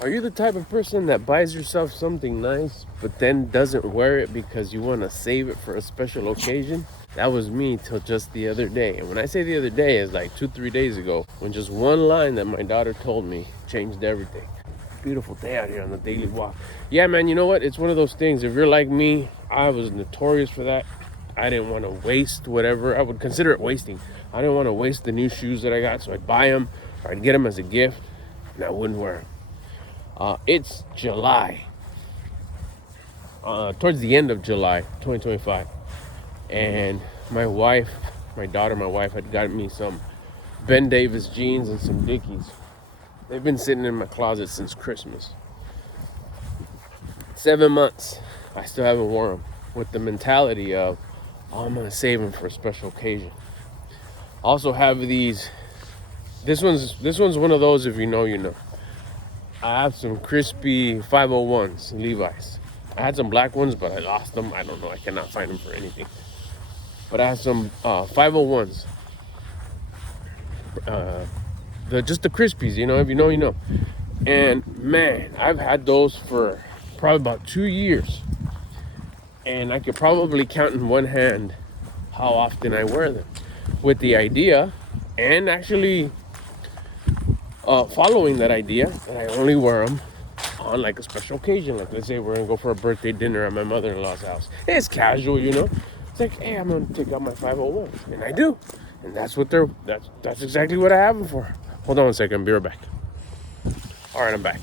Are you the type of person that buys yourself something nice, but then doesn't wear it because you want to save it for a special occasion? That was me till just the other day. And when I say the other day, it's like 2, 3 days ago, when just one line that my daughter told me changed everything. Beautiful day out here on the daily walk. Yeah, man, you know what? It's one of those things. If you're like me, I was notorious for that. I didn't want to waste whatever. I would consider it wasting. I didn't want to waste the new shoes that I got, so I'd buy them or I'd get them as a gift, and I wouldn't wear them. It's July, towards the end of July 2025, and my wife, my wife had gotten me some Ben Davis jeans and some Dickies. They've been sitting in my closet since Christmas. 7 months, I still haven't worn them, with the mentality of, oh, I'm gonna save them for a special occasion. Also have these. This one's one of those. If you know, you know. I have some crispy 501s, Levi's. I had some black ones, but I lost them. I don't know. I cannot find them for anything. But I have some 501s. Just the crispies, you know. If you know, you know. And man, I've had those for probably about 2 years. And I could probably count in one hand how often I wear them. With the idea, and actually following that idea, that I only wear them on like a special occasion. Like, let's say we're gonna go for a birthday dinner at my mother-in-law's house. It's casual, you know. It's like, hey, I'm gonna take out my 501s, and I do, and that's what that's exactly what I have them for. Hold on one second, I'll be right back. All right, I'm back.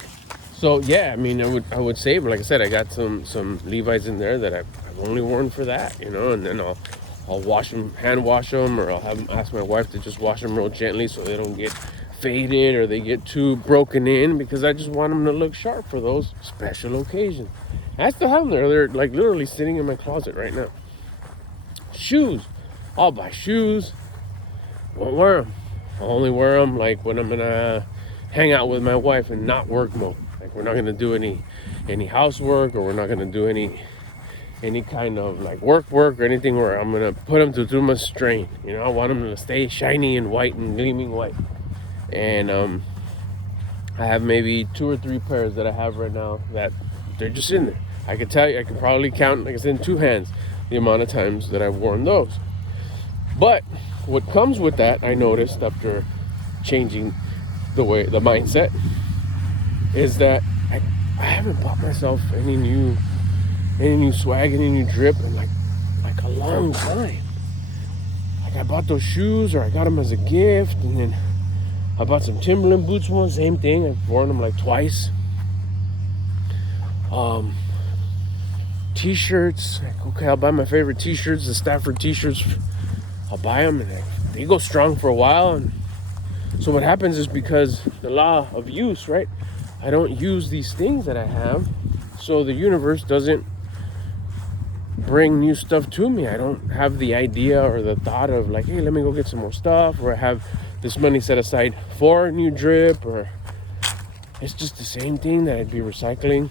So yeah, I mean, I would save. Like I said, I got some Levi's in there that I've only worn for that, you know, and then I'll wash them, hand wash them, or I'll have them ask my wife to just wash them real gently so they don't get faded or they get too broken in, because I just want them to look sharp for those special occasions. I still have them there. They're like literally sitting in my closet right now. Shoes. I'll buy shoes. Won't wear them. I'll only wear them like when I'm gonna hang out with my wife and not work mode. Like, we're not gonna do any housework, or we're not gonna do any kind of like work or anything where I'm gonna put them to too much strain. You know, I want them to stay shiny and white and gleaming white. And I have maybe 2 or 3 pairs that I have right now that they're just in there. I can tell you, I can probably count, like I said, in 2 hands, the amount of times that I've worn those. But what comes with that, I noticed after changing the mindset, is that I haven't bought myself any new swag, any new drip in like a long time. Like, I bought those shoes, or I got them as a gift, and then I bought some Timberland boots once, same thing. I've worn them like twice. T-shirts, like, okay, I'll buy my favorite T-shirts, the Stafford T-shirts. I'll buy them, and they go strong for a while. And so what happens is, because the law of use, right? I don't use these things that I have, so the universe doesn't bring new stuff to me. I don't have the idea or the thought of like, hey, let me go get some more stuff, or I have this money set aside for a new drip, or it's just the same thing that I'd be recycling,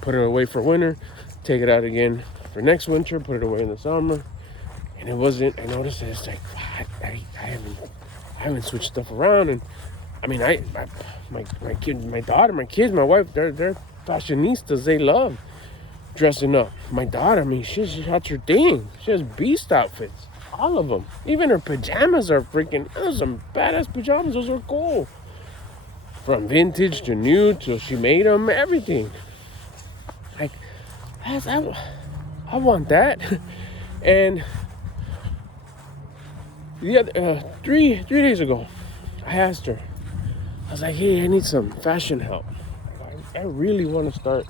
put it away for winter, take it out again for next winter, put it away in the summer. And it wasn't, I noticed that it's like, I haven't switched stuff around. And I mean, my kid, my daughter, my kids, my wife, they're fashionistas. They love dressing up. My daughter, I mean, that's her thing. She has beast outfits, all of them. Even her pajamas are freaking, those are some badass pajamas. Those are cool. From vintage to new to she made them, everything. Like, I want that. And the other 3 days ago, I asked her. I was like, hey, I need some fashion help. I really want to start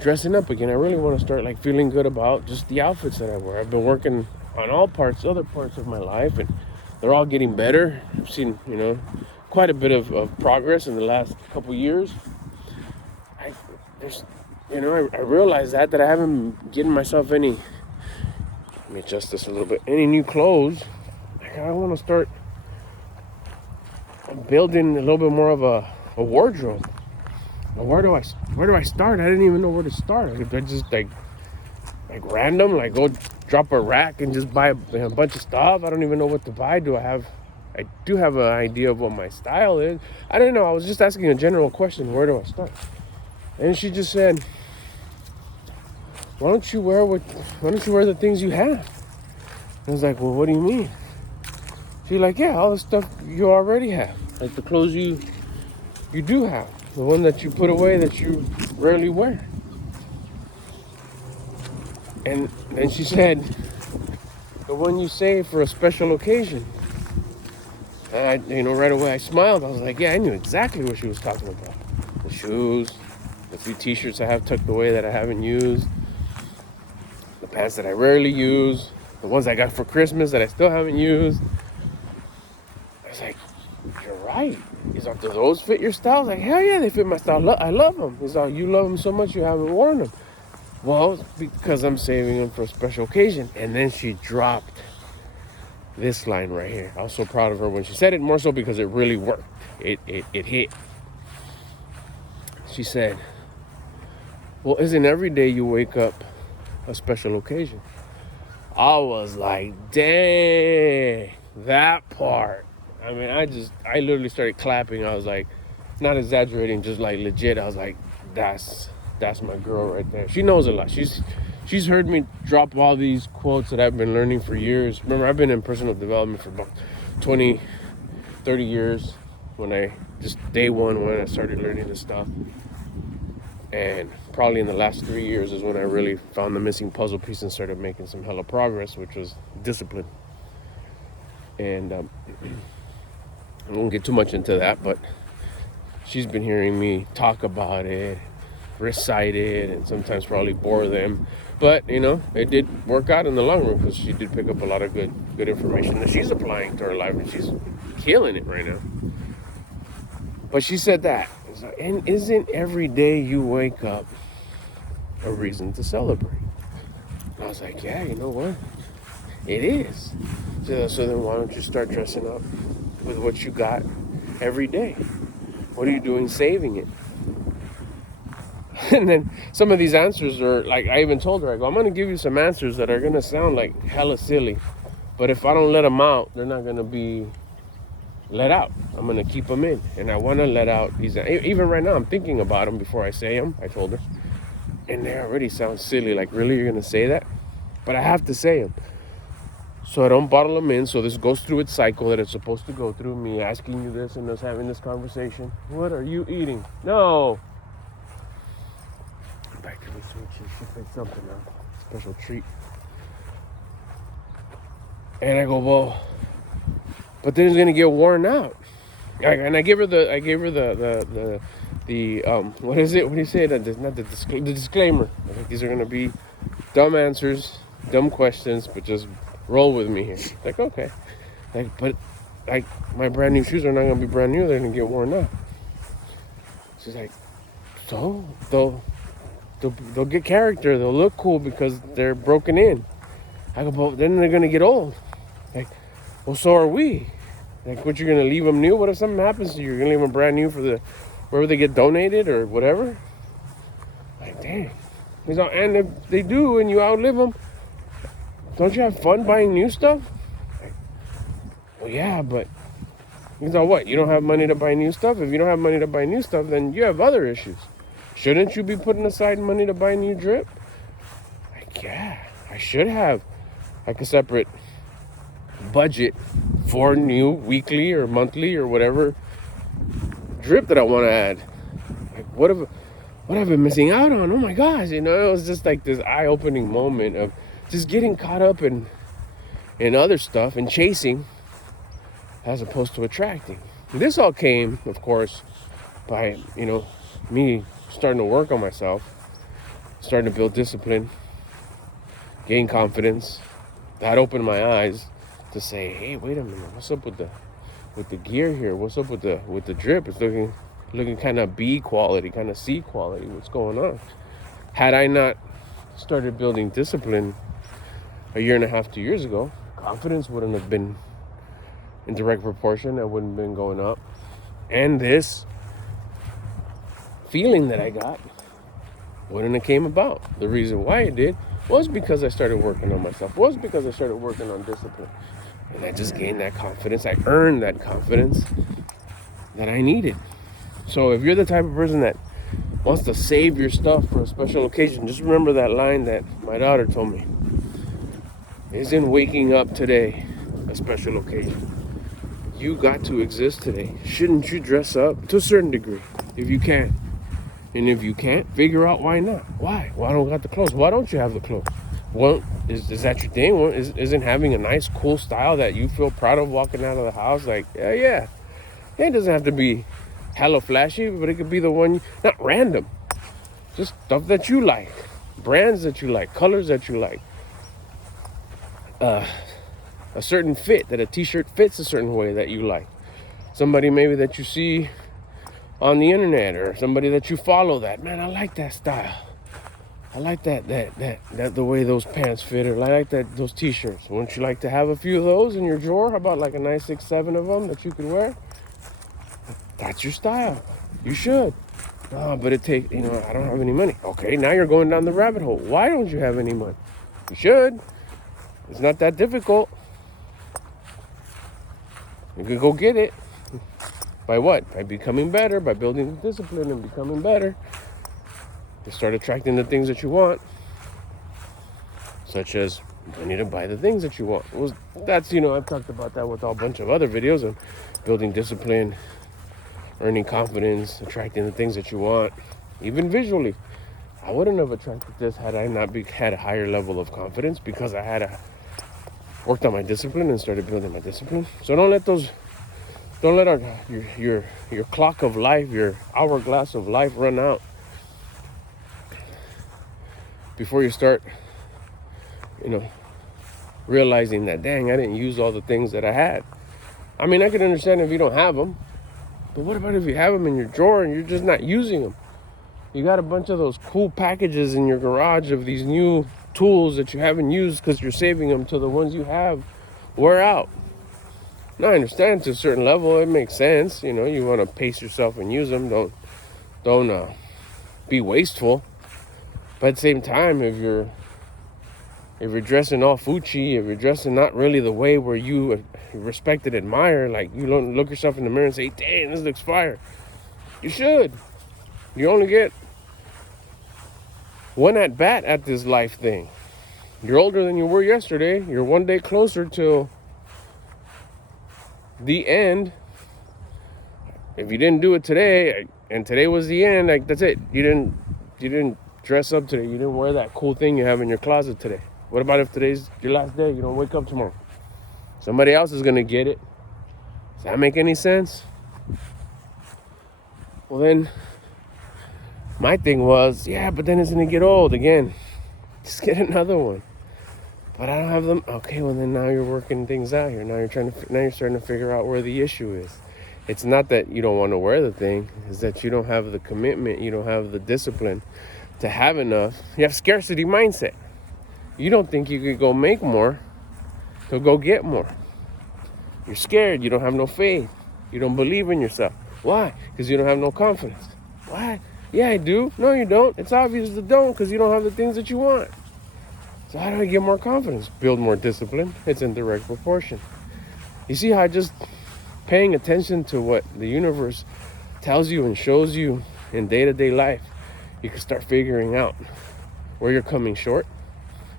dressing up again. I really want to start like feeling good about just the outfits that I wear. I've been working on other parts of my life, and they're all getting better. I've seen, you know, quite a bit of progress in the last couple years. I realized that I haven't given myself any, let me adjust this a little bit, any new clothes. I want to start building a little bit more of a wardrobe. Where do I start? I didn't even know where to start. I just like random, like go drop a rack and just buy a bunch of stuff. I don't even know what to buy. I I do have an idea of what my style is. I didn't know. I was just asking a general question. Where do I start? And she just said, why don't you wear the things you have? I was like, well, what do you mean? She's like, yeah, all the stuff you already have. Like the clothes you do have. The one that you put away that you rarely wear. And then she said, the one you save for a special occasion. And right away I smiled. I was like, yeah, I knew exactly what she was talking about. The shoes, the few t-shirts I have tucked away that I haven't used, the pants that I rarely use, the ones I got for Christmas that I still haven't used. I was like, you're right. He's like, do those fit your style? I was like, hell yeah, they fit my style. I love them. He's like, you love them so much you haven't worn them. Well, because I'm saving them for a special occasion. And then she dropped this line right here. I was so proud of her when she said it, more so because it really worked. It hit. She said, well, isn't every day you wake up a special occasion? I was like, dang, that part. I mean, I literally started clapping. I was like, not exaggerating, just like legit. I was like, that's my girl right there. She knows a lot. She's heard me drop all these quotes that I've been learning for years. Remember, I've been in personal development for about 20, 30 years. Day one when I started learning this stuff. And probably in the last 3 years is when I really found the missing puzzle piece and started making some hella progress, which was discipline. And I won't get too much into that, but she's been hearing me talk about it, recite it, and sometimes probably bore them. But, it did work out in the long run because she did pick up a lot of good information that she's applying to her life, and she's killing it right now. But she said that. And isn't every day you wake up a reason to celebrate? And I was like, yeah, you know what? It is. So then why don't you start dressing up with what you got every day? What are you doing saving it? And then some of these answers are like, I even told her, I go, I'm going to give you some answers that are going to sound like hella silly. But if I don't let them out, they're not going to be let out. I'm going to keep them in. And I want to let out these. Even right now, I'm thinking about them before I say them, I told her. And they already sound silly. Like, really, you're going to say that? But I have to say them. So I don't bottle them in. So this goes through its cycle that it's supposed to go through. Me asking you this and us having this conversation. What are you eating? No. Back to the switch. She picked something now. Special treat. And I go, well, but then it's gonna get worn out. And I gave her the what is it? What do you say? Not the disclaimer. I think these are gonna be dumb answers, dumb questions, but just roll with me here. Like, okay. But my brand new shoes are not gonna be brand new. They're gonna get worn out. She's like, so they'll get character. They'll look cool because they're broken in. I go, but then they're gonna get old. Like, well, so are we. Like, what, you're gonna leave them new? What if something happens to you? You're gonna leave them brand new for wherever they get donated or whatever? Like, dang. And if they do and you outlive them, don't you have fun buying new stuff? Like, well, yeah, but what? You don't have money to buy new stuff? If you don't have money to buy new stuff, then you have other issues. Shouldn't you be putting aside money to buy new drip? Like, yeah, I should have like a separate budget for new weekly or monthly or whatever drip that I want to add. Like, what have I been missing out on? Oh my gosh, it was just like this eye-opening moment of just getting caught up in other stuff and chasing as opposed to attracting. This all came, of course, by me starting to work on myself, starting to build discipline, gain confidence. That opened my eyes to say, hey, wait a minute, what's up with the gear here? What's up with the drip? It's looking kind of B quality, kind of C quality. What's going on? Had I not started building discipline a year and a half, 2 years ago, confidence wouldn't have been in direct proportion. That wouldn't have been going up. And this feeling that I got wouldn't have came about. The reason why it did was because I started working on myself, was because I started working on discipline. And I just gained that confidence. I earned that confidence that I needed. So if you're the type of person that wants to save your stuff for a special occasion, just remember that line that my daughter told me. Isn't waking up today a special occasion? You got to exist today. Shouldn't you dress up to a certain degree if you can? And if you can't, figure out why not. Why? Why don't got the clothes? Why don't you have the clothes? Well, is that your thing? Well, isn't having a nice, cool style that you feel proud of walking out of the house? Like, yeah. It doesn't have to be hella flashy, but it could be the one, not random. Just stuff that you like. Brands that you like. Colors that you like. A certain fit, that a t-shirt fits a certain way that you like. Somebody maybe that you see on the internet, or somebody that you follow that, man, I like that style. I like that the way those pants fit, or I like those t-shirts. Wouldn't you like to have a few of those in your drawer? How about like a nice 6, 7 of them that you could wear? That's your style. You should. Oh, but it takes, I don't have any money. Okay, now you're going down the rabbit hole. Why don't you have any money? You should. It's not that difficult. You could go get it. By what? By becoming better, by building discipline and becoming better. You start attracting the things that you want, such as money to buy the things that you want. That's, I've talked about that with a bunch of other videos on building discipline, earning confidence, attracting the things that you want, even visually. I wouldn't have attracted this had I not had a higher level of confidence, because I had worked on my discipline and started building my discipline. So don't let your clock of life, your hourglass of life run out before you start, realizing that, dang, I didn't use all the things that I had. I mean, I can understand if you don't have them, but what about if you have them in your drawer and you're just not using them? You got a bunch of those cool packages in your garage of these new tools that you haven't used because you're saving them till the ones you have wear out. Now, I understand to a certain level, it makes sense. You want to pace yourself and use them. Don't be wasteful. But at the same time, if you're dressing all Fucci, if you're dressing not really the way where you respect and admire, like you don't look yourself in the mirror and say, dang, this looks fire. You should. You only get one at bat at this life thing. You're older than you were yesterday. You're one day closer to the end. If you didn't do it today, and today was the end, like that's it. You didn't dress up today. You didn't wear that cool thing you have in your closet today. What about if today's your last day? You don't wake up tomorrow. Somebody else is gonna get it. Does that make any sense? Well then, my thing was, yeah, but then it's gonna get old again. Just get another one. But I don't have them. Okay, well then now you're working things out here. Now you're starting to figure out where the issue is. It's not that you don't want to wear the thing. It's that you don't have the commitment. You don't have the discipline to have enough. You have scarcity mindset. You don't think you could go make more, so go get more. You're scared. You don't have no faith. You don't believe in yourself. Why? Because you don't have no confidence. Why? Yeah, I do. No, you don't. It's obvious you don't, because you don't have the things that you want. So how do I get more confidence? Build more discipline. It's in direct proportion. You see how just paying attention to what the universe tells you and shows you in day-to-day life, you can start figuring out where you're coming short.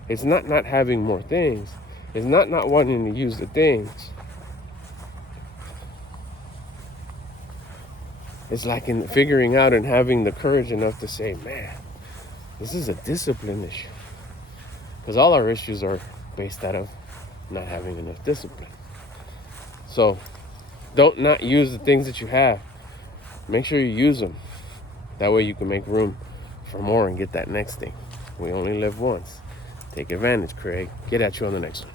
It's not having more things. It's not wanting to use the things. It's like in figuring out and having the courage enough to say, man, this is a discipline issue. Because all our issues are based out of not having enough discipline. So don't not use the things that you have. Make sure you use them. That way you can make room for more and get that next thing. We only live once. Take advantage, Craig. Get at you on the next one.